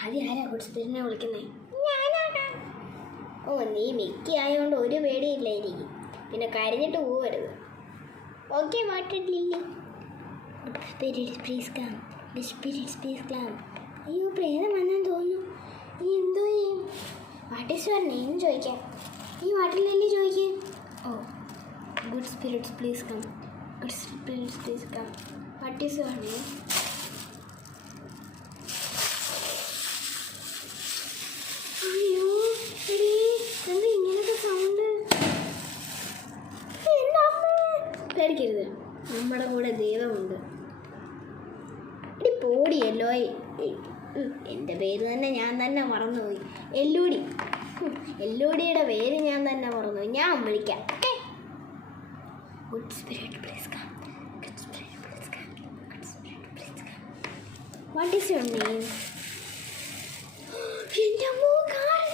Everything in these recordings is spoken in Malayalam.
ആദ്യം ആരാ ഗുഡ് സ്പിരിറ്റിനെ വിളിക്കുന്നേ? ഓ, നീ മിക്കി ആയതുകൊണ്ട് ഒരു പേടിയില്ല എനിക്ക്. പിന്നെ കരഞ്ഞിട്ട് പോവരുത്. Okay water lily. Good spirits please come. Good spirits please come. അയ്യോ, പ്രേതം വന്നെന്ന് തോന്നുന്നു. നീ എന്തോ ചെയ്യും? വാട്ട് ഈസ് യുവർ നെയിം ചോദിക്കാം. ഈ വാട്ടർ ലില്ലി ചോദിക്കാം. Oh, good spirits please come. Good spirits please come. What is your name? അയ്യോ എടീ, എന്താ ഇങ്ങനത്തെ സൗണ്ട്? പേടിക്കരുത്, നമ്മുടെ കൂടെ ദൈവമുണ്ട്. എടി പോടിയല്ലോ. എൻ്റെ പേര് തന്നെ ഞാൻ തന്നെ മറന്നുപോയി. എല്ലൂടി. എല്ലൂടിയുടെ പേര് ഞാൻ തന്നെ മറന്നുപോയി. ഞാൻ വിളിക്കാം. Good spirit please come. Good spirit please come. Good spirit please come. What is your name? എൻ്റെ അമ്മോ, കാരൻ.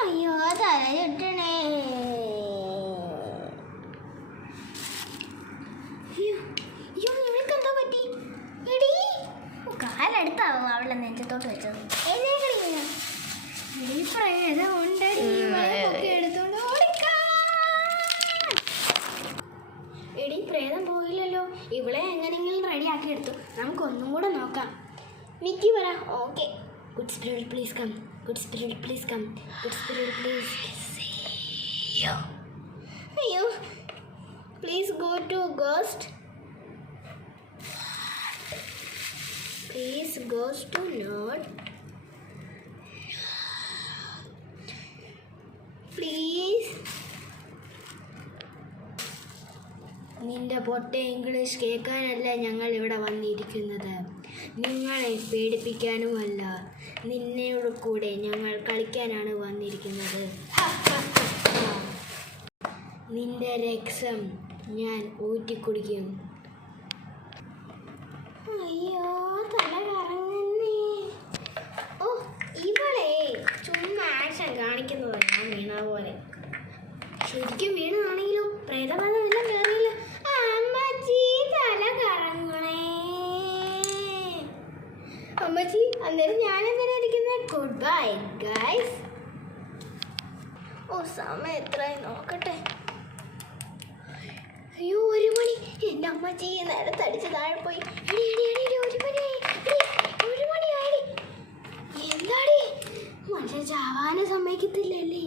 അയ്യോ, തല ചുട്ടണേ. അയ്യോ, ഇവൾക്കെന്തോ പറ്റി? എടീ, കാലെടുത്താവും അവളെ നെഞ്ചത്തോട്ട് വെച്ചത്. എടീ, പ്രേതം പോയില്ലല്ലോ. ഇവളെ എങ്ങനെയെങ്കിലും റെഡിയാക്കി എടുത്തു. നമുക്കൊന്നും കൂടെ നോക്കാം. മിക്കി പറ. Okay. Good spirit please come. Good spirit please come. Good spirit please. അയ്യോ, please go to ghost. Please goes to not. Please. നിന്റെ പൊട്ട ഇംഗ്ലീഷ് കേൾക്കാനല്ല ഞങ്ങൾ ഇവിടെ വന്നിരിക്കുന്നത്. നിങ്ങളെ പേടിപ്പിക്കാനുമല്ല. നിന്നോട് കൂടെ ഞങ്ങൾ കളിക്കാനാണ് വന്നിരിക്കുന്നത്. നിന്റെ രക്തം ഞാൻ ഊറ്റിക്കുടിക്കും. അയ്യോ, തല കറങ്ങുന്നേ. ഓ, ഇവളെ ചുമ്മാ ആക്ഷൻ കാണിക്കുന്നത്. ഞാൻ വീണ പോലെ. ശരിക്കും വീണതാണെങ്കിലോ പ്രേതബാധമെല്ലാം കയറിയില്ല. അമ്മച്ചി, തല കറങ്ങണേ. അമ്മച്ചി, അന്നേരം ഞാനെന്തിനാ ഇരിക്കുന്നത്? Good bye guys. ഓ, സമയം എത്രയായി നോക്കട്ടെ. അയ്യോ, 1 മണി. എൻ്റെ അമ്മച്ചി നേരത്തെ അടിച്ച് താഴെ പോയി. എടി എടി എടി, 1 മണിയായി. 1 മണിയായി. എന്താടി, മനുഷ്യൻ ചാവാനും സമ്മതിക്കത്തില്ലല്ലേ?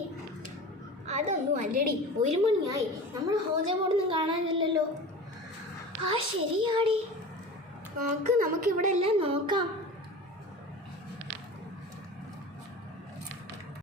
അതൊന്നും അല്ലടി, 1 മണിയായി. നമ്മൾ ഹോജ ബോർഡൊന്നും കാണാനില്ലല്ലോ. ആ ശരിയാടി. നമുക്കിവിടെ എല്ലാം നോക്കാം.